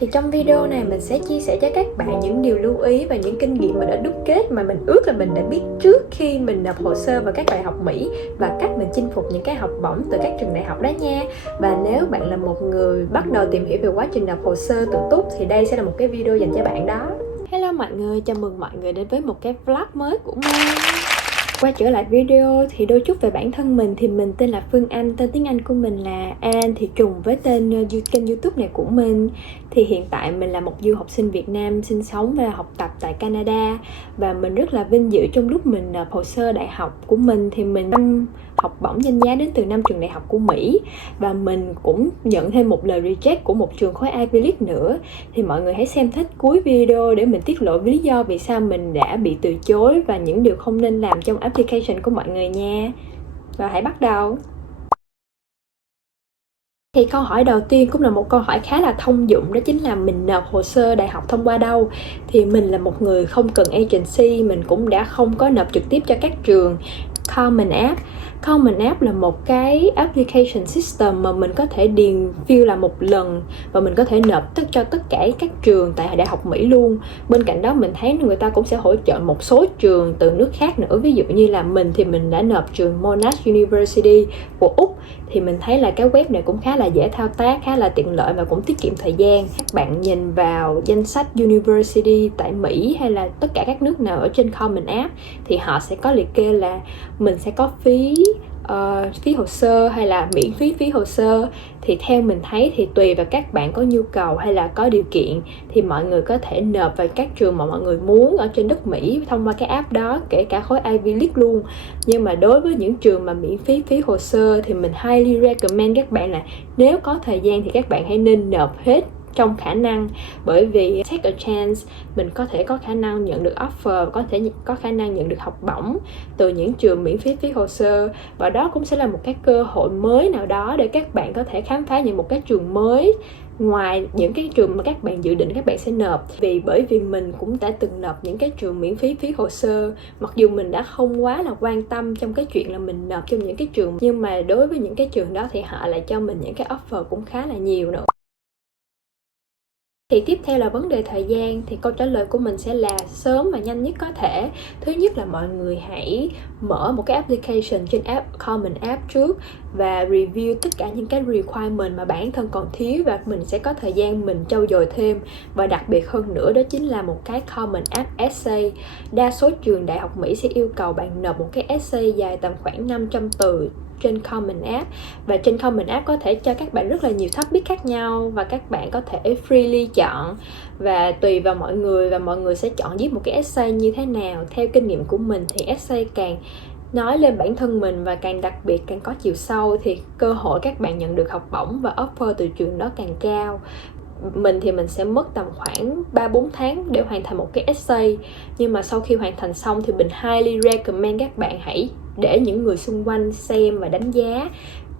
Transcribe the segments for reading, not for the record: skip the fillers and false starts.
Thì trong video này mình sẽ chia sẻ cho các bạn những điều lưu ý và những kinh nghiệm mà đã đúc kết mà mình ước là mình đã biết trước khi mình nộp hồ sơ vào các đại học Mỹ và cách mình chinh phục những cái học bổng từ các trường đại học đó nha. Và nếu bạn là một người bắt đầu tìm hiểu về quá trình nộp hồ sơ tự túc thì đây sẽ là một cái video dành cho bạn đó. Hello mọi người, chào mừng mọi người đến với một cái vlog mới của mình. Quay trở lại video thì đôi chút về bản thân mình. Thì mình tên là Phương Anh, tên tiếng Anh của mình là An, thì trùng với tên kênh YouTube này của mình. Thì hiện tại mình là một du học sinh Việt Nam sinh sống và học tập tại Canada. Và mình rất là vinh dự trong lúc mình nộp hồ sơ đại học của mình thì mình học bổng danh giá đến từ 5 trường đại học của Mỹ. Và mình cũng nhận thêm một lời reject của một trường khối Ivy League nữa. Thì mọi người hãy xem hết cuối video để mình tiết lộ lý do vì sao mình đã bị từ chối và những điều không nên làm trong application của mọi người nha. Và hãy bắt đầu. Thì câu hỏi đầu tiên cũng là một câu hỏi khá là thông dụng, đó chính là mình nộp hồ sơ đại học thông qua đâu. Thì mình là một người không cần agency, mình cũng đã không có nộp trực tiếp cho các trường. Common App là một cái application system mà mình có thể điền fill là một lần và mình có thể nộp cho tất cả các trường tại đại học Mỹ luôn. Bên cạnh đó mình thấy người ta cũng sẽ hỗ trợ một số trường từ nước khác nữa. Ví dụ như là mình thì mình đã nộp trường Monash University của Úc. Thì mình thấy là cái web này cũng khá là dễ thao tác, khá là tiện lợi và cũng tiết kiệm thời gian. Các bạn nhìn vào danh sách university tại Mỹ hay là tất cả các nước nào ở trên Common App thì họ sẽ có liệt kê là mình sẽ có phí hồ sơ hay là miễn phí hồ sơ. Thì theo mình thấy thì tùy vào các bạn có nhu cầu hay là có điều kiện thì mọi người có thể nộp vào các trường mà mọi người muốn ở trên đất Mỹ thông qua cái app đó, kể cả khối Ivy League luôn. Nhưng mà đối với những trường mà miễn phí hồ sơ thì mình highly recommend các bạn là nếu có thời gian thì các bạn hãy nên nộp hết trong khả năng, bởi vì take a chance, mình có thể có khả năng nhận được offer, có thể có khả năng nhận được học bổng từ những trường miễn phí hồ sơ. Và đó cũng sẽ là một cái cơ hội mới nào đó để các bạn có thể khám phá những một cái trường mới ngoài những cái trường mà các bạn dự định các bạn sẽ nộp. Bởi vì mình cũng đã từng nộp những cái trường miễn phí hồ sơ, mặc dù mình đã không quá là quan tâm trong cái chuyện là mình nộp trong những cái trường, nhưng mà đối với những cái trường đó thì họ lại cho mình những cái offer cũng khá là nhiều nữa. Thì tiếp theo là vấn đề thời gian, thì câu trả lời của mình sẽ là sớm và nhanh nhất có thể. Thứ nhất là mọi người hãy mở một cái application trên app Common App trước và review tất cả những cái requirement mà bản thân còn thiếu và mình sẽ có thời gian mình trau dồi thêm. Và đặc biệt hơn nữa đó chính là một cái Common App essay. Đa số trường đại học Mỹ sẽ yêu cầu bạn nộp một cái essay dài tầm khoảng 500 từ trên Common App. Và trên Common App có thể cho các bạn rất là nhiều topic khác nhau và các bạn có thể freely chọn, và tùy vào mọi người và mọi người sẽ chọn viết một cái essay như thế nào. Theo kinh nghiệm của mình thì essay càng nói lên bản thân mình và càng đặc biệt, càng có chiều sâu thì cơ hội các bạn nhận được học bổng và offer từ trường đó càng cao. Mình thì mình sẽ mất tầm khoảng 3-4 tháng để hoàn thành một cái essay. Nhưng mà sau khi hoàn thành xong thì mình highly recommend các bạn hãy để những người xung quanh xem và đánh giá,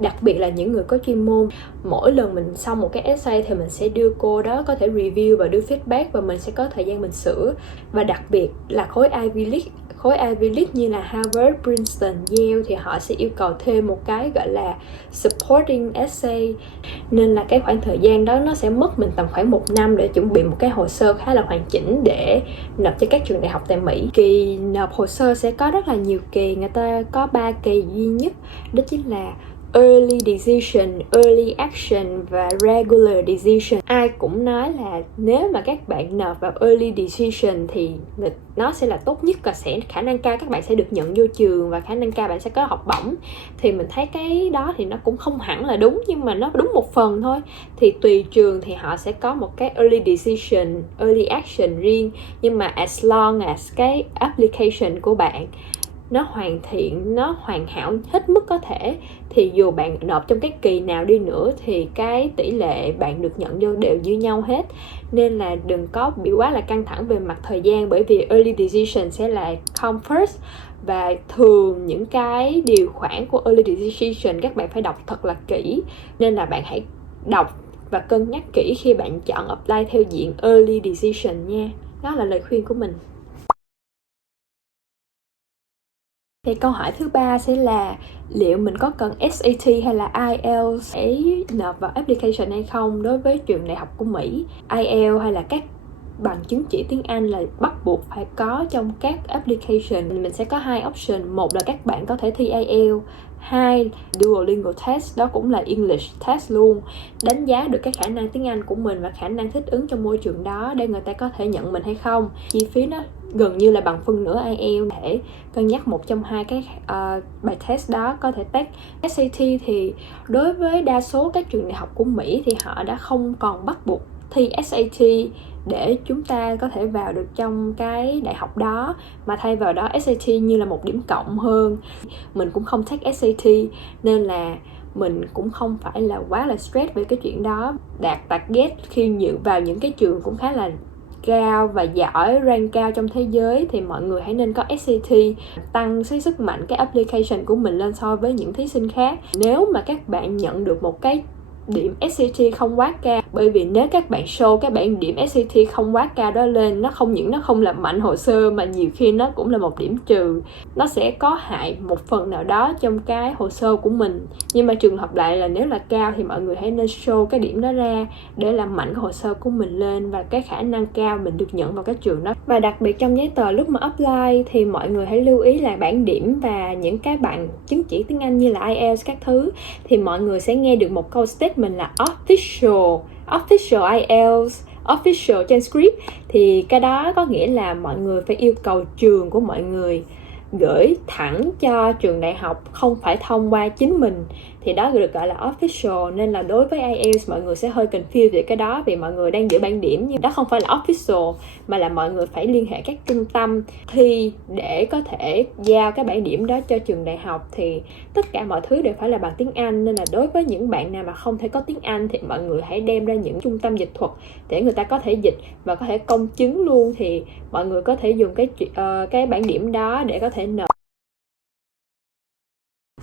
đặc biệt là những người có chuyên môn. Mỗi lần mình xong một cái essay thì mình sẽ đưa cô đó có thể review và đưa feedback và mình sẽ có thời gian mình sửa. Và đặc biệt là khối Ivy League như là Harvard, Princeton, Yale thì họ sẽ yêu cầu thêm một cái gọi là supporting essay. Nên là cái khoảng thời gian đó nó sẽ mất mình tầm khoảng 1 năm để chuẩn bị một cái hồ sơ khá là hoàn chỉnh để nộp cho các trường đại học tại Mỹ. Kỳ nộp hồ sơ sẽ có rất là nhiều kỳ, người ta có 3 kỳ duy nhất, đó chính là Early Decision, Early Action và Regular Decision. Ai cũng nói là nếu mà các bạn nộp vào Early Decision thì nó sẽ là tốt nhất và sẽ khả năng cao các bạn sẽ được nhận vô trường và khả năng cao bạn sẽ có học bổng. Thì mình thấy cái đó thì nó cũng không hẳn là đúng, nhưng mà nó đúng một phần thôi. Thì tùy trường thì họ sẽ có một cái Early Decision, Early Action riêng. Nhưng mà as long as cái application của bạn nó hoàn thiện, nó hoàn hảo hết mức có thể thì dù bạn nộp trong cái kỳ nào đi nữa thì cái tỷ lệ bạn được nhận vô đều như nhau hết. Nên là đừng có bị quá là căng thẳng về mặt thời gian, bởi vì early decision sẽ là come first và thường những cái điều khoản của early decision các bạn phải đọc thật là kỹ. Nên là bạn hãy đọc và cân nhắc kỹ khi bạn chọn apply theo diện early decision nha. Đó là lời khuyên của mình. Thì câu hỏi thứ ba sẽ là liệu mình có cần SAT hay là IELTS để nộp vào application hay không đối với trường đại học của Mỹ. IELTS hay là các bằng chứng chỉ tiếng Anh là bắt buộc phải có trong các application. Mình sẽ có hai option. Một là các bạn có thể thi IELTS, hai Duolingo test, đó cũng là English test luôn, đánh giá được cái khả năng tiếng Anh của mình và khả năng thích ứng trong môi trường đó để người ta có thể nhận mình hay không. Chi phí nó gần như là bằng phân nửa IELTS, để cân nhắc một trong hai cái bài test đó có thể test. SAT thì đối với đa số các trường đại học của Mỹ thì họ đã không còn bắt buộc thi SAT để chúng ta có thể vào được trong cái đại học đó, mà thay vào đó SAT như là một điểm cộng hơn. Mình cũng không take SAT nên là mình cũng không phải là quá là stress về cái chuyện đó. Đạt target khi vào những cái trường cũng khá là cao và giỏi, rank cao trong thế giới thì mọi người hãy nên có SAT, tăng cái sức mạnh cái application của mình lên so với những thí sinh khác. Nếu mà các bạn nhận được một cái điểm SAT không quá cao, bởi vì nếu các bạn show cái bảng điểm SAT không quá cao đó lên, nó không làm mạnh hồ sơ mà nhiều khi nó cũng là một điểm trừ, nó sẽ có hại một phần nào đó trong cái hồ sơ của mình. Nhưng mà trường hợp lại là nếu là cao thì mọi người hãy nên show cái điểm đó ra để làm mạnh cái hồ sơ của mình lên và cái khả năng cao mình được nhận vào cái trường đó. Và đặc biệt trong giấy tờ lúc mà apply thì mọi người hãy lưu ý là bảng điểm và những cái bằng chứng chỉ tiếng Anh như là IELTS các thứ, thì mọi người sẽ nghe được một câu statement là official IELTS, official transcript. Thì cái đó có nghĩa là mọi người phải yêu cầu trường của mọi người gửi thẳng cho trường đại học, không phải thông qua chính mình, thì đó được gọi là official. Nên là đối với IELTS mọi người sẽ hơi confused về cái đó, vì mọi người đang giữ bảng điểm nhưng đó không phải là official, mà là mọi người phải liên hệ các trung tâm thi để có thể giao cái bảng điểm đó cho trường đại học. Thì tất cả mọi thứ đều phải là bằng tiếng Anh, nên là đối với những bạn nào mà không thể có tiếng Anh thì mọi người hãy đem ra những trung tâm dịch thuật để người ta có thể dịch và có thể công chứng luôn, thì mọi người có thể dùng cái bảng điểm đó để có thể nộp.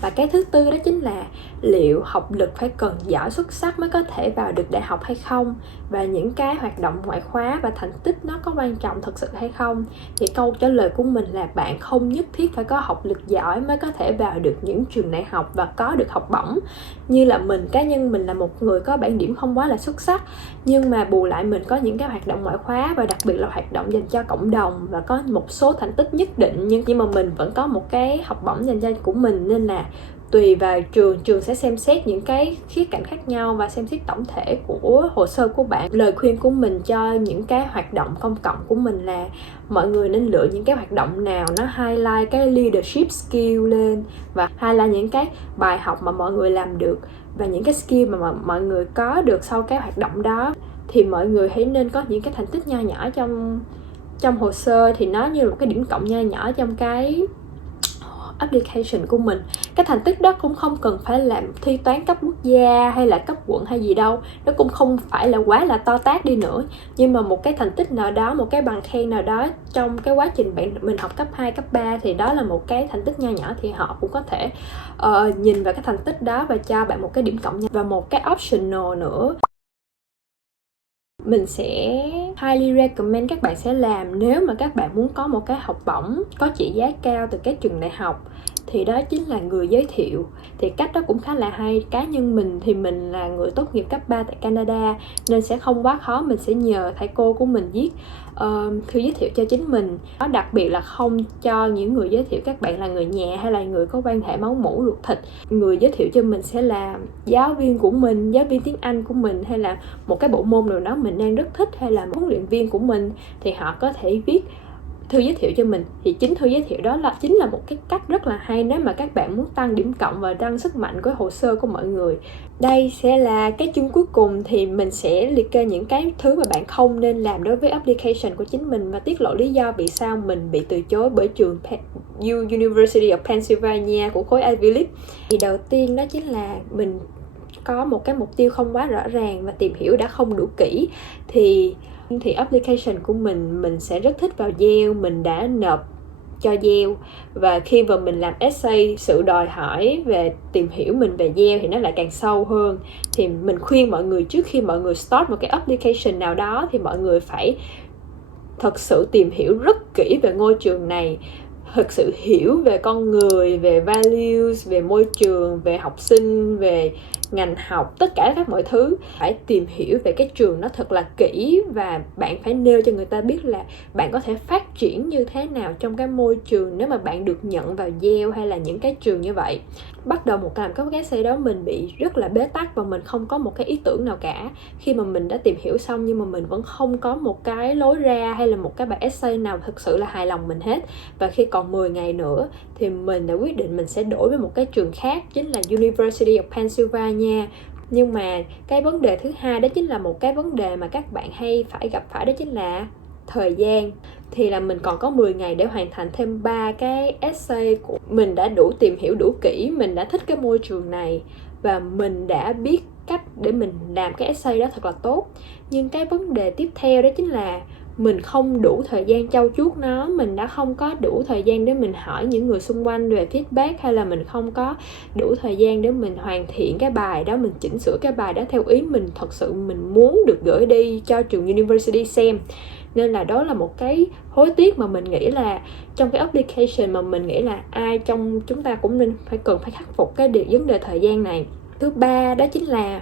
Và cái thứ tư đó chính là liệu học lực phải cần giỏi xuất sắc mới có thể vào được đại học hay không, và những cái hoạt động ngoại khóa và thành tích nó có quan trọng thật sự hay không. Thì câu trả lời của mình là bạn không nhất thiết phải có học lực giỏi mới có thể vào được những trường đại học và có được học bổng. Như là cá nhân mình là một người có bảng điểm không quá là xuất sắc, nhưng mà bù lại mình có những cái hoạt động ngoại khóa và đặc biệt là hoạt động dành cho cộng đồng và có một số thành tích nhất định, nhưng mà mình vẫn có một cái học bổng dành cho của mình. Nên là tùy vào trường sẽ xem xét những cái khía cạnh khác nhau và xem xét tổng thể của hồ sơ của bạn. Lời khuyên của mình cho những cái hoạt động công cộng của mình là mọi người nên lựa những cái hoạt động nào nó highlight cái leadership skill lên, và highlight những cái bài học mà mọi người làm được và những cái skill mà mọi người có được sau cái hoạt động đó. Thì mọi người hãy nên có những cái thành tích nho nhỏ trong hồ sơ, thì nó như là một cái điểm cộng nho nhỏ trong cái application của mình. Cái thành tích đó cũng không cần phải làm thi toán cấp quốc gia hay là cấp quận hay gì đâu, nó cũng không phải là quá là to tát đi nữa, nhưng mà một cái thành tích nào đó, một cái bằng khen nào đó trong cái quá trình mình học cấp 2, cấp 3 thì đó là một cái thành tích nho nhỏ, thì họ cũng có thể nhìn vào cái thành tích đó và cho bạn một cái điểm cộng. Và một cái optional nữa mình sẽ highly recommend các bạn sẽ làm nếu mà các bạn muốn có một cái học bổng có trị giá cao từ các trường đại học, thì đó chính là người giới thiệu. Thì cách đó cũng khá là hay. Cá nhân mình thì mình là người tốt nghiệp cấp 3 tại Canada nên sẽ không quá khó, mình sẽ nhờ thầy cô của mình viết thư giới thiệu cho chính mình. Đó, đặc biệt là không cho những người giới thiệu các bạn là người nhà hay là người có quan hệ máu mủ ruột thịt. Người giới thiệu cho mình sẽ là giáo viên của mình, giáo viên tiếng Anh của mình, hay là một cái bộ môn nào đó mình đang rất thích, hay là một huấn luyện viên của mình, thì họ có thể viết thư giới thiệu cho mình. Thì chính thư giới thiệu đó chính là một cái cách rất là hay nếu mà các bạn muốn tăng điểm cộng và tăng sức mạnh của hồ sơ của mọi người. Đây sẽ là cái chương cuối cùng, thì mình sẽ liệt kê những cái thứ mà bạn không nên làm đối với application của chính mình và tiết lộ lý do vì sao mình bị từ chối bởi trường University of Pennsylvania của khối Ivy League. Thì đầu tiên đó chính là mình có một cái mục tiêu không quá rõ ràng và tìm hiểu đã không đủ kỹ. Thì application của mình sẽ rất thích vào Yale, mình đã nộp cho Yale, và khi mà mình làm essay, sự đòi hỏi về tìm hiểu mình về Yale thì nó lại càng sâu hơn. Thì mình khuyên mọi người trước khi mọi người start một cái application nào đó thì mọi người phải thật sự tìm hiểu rất kỹ về ngôi trường này, thực sự hiểu về con người, về values, về môi trường, về học sinh, về ngành học, tất cả các mọi thứ. Phải tìm hiểu về cái trường nó thật là kỹ, và bạn phải nêu cho người ta biết là bạn có thể phát triển như thế nào trong cái môi trường nếu mà bạn được nhận vào Yale hay là những cái trường như vậy. Bắt đầu một làm cái essay đó mình bị rất là bế tắc và mình không có một cái ý tưởng nào cả. Khi mà mình đã tìm hiểu xong nhưng mà mình vẫn không có một cái lối ra hay là một cái bài essay nào thực sự là hài lòng mình hết. Và khi còn 10 ngày nữa thì mình đã quyết định mình sẽ đổi với một cái trường khác, chính là University of Pennsylvania. Nhưng mà cái vấn đề thứ hai đó chính là một cái vấn đề mà các bạn hay phải gặp phải, đó chính là thời gian. Thì là mình còn có 10 ngày để hoàn thành thêm 3 cái essay của mình. Đã đủ tìm hiểu đủ kỹ, mình đã thích cái môi trường này và mình đã biết cách để mình làm cái essay đó thật là tốt. Nhưng cái vấn đề tiếp theo đó chính là mình không đủ thời gian trau chuốt nó. Mình đã không có đủ thời gian để mình hỏi những người xung quanh về feedback, hay là mình không có đủ thời gian để mình hoàn thiện cái bài đó, mình chỉnh sửa cái bài đó theo ý mình thật sự mình muốn được gửi đi cho trường university xem. Nên là đó là một cái hối tiếc mà mình nghĩ là trong cái application mà mình nghĩ là ai trong chúng ta cũng nên cần phải khắc phục cái vấn đề thời gian này. Thứ ba đó chính là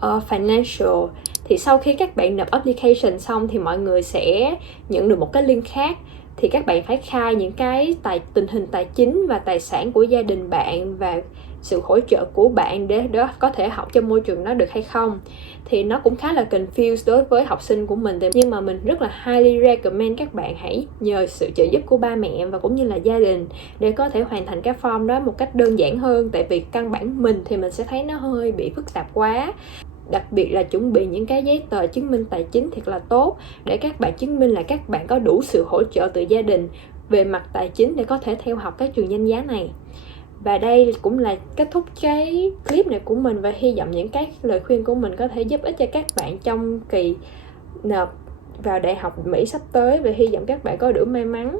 financial. Thì sau khi các bạn nộp application xong thì mọi người sẽ nhận được một cái link khác. Thì các bạn phải khai những cái tình hình tài chính và tài sản của gia đình bạn và sự hỗ trợ của bạn để đó có thể học trong môi trường đó được hay không. Thì nó cũng khá là confused đối với học sinh của mình. Nhưng mà mình rất là highly recommend các bạn hãy nhờ sự trợ giúp của ba mẹ và cũng như là gia đình để có thể hoàn thành cái form đó một cách đơn giản hơn. Tại vì căn bản mình thì mình sẽ thấy nó hơi bị phức tạp quá. Đặc biệt là chuẩn bị những cái giấy tờ chứng minh tài chính thiệt là tốt để các bạn chứng minh là các bạn có đủ sự hỗ trợ từ gia đình về mặt tài chính để có thể theo học các trường danh giá này. Và đây cũng là kết thúc cái clip này của mình, và hy vọng những cái lời khuyên của mình có thể giúp ích cho các bạn trong kỳ nộp vào đại học Mỹ sắp tới, và hy vọng các bạn có đủ may mắn.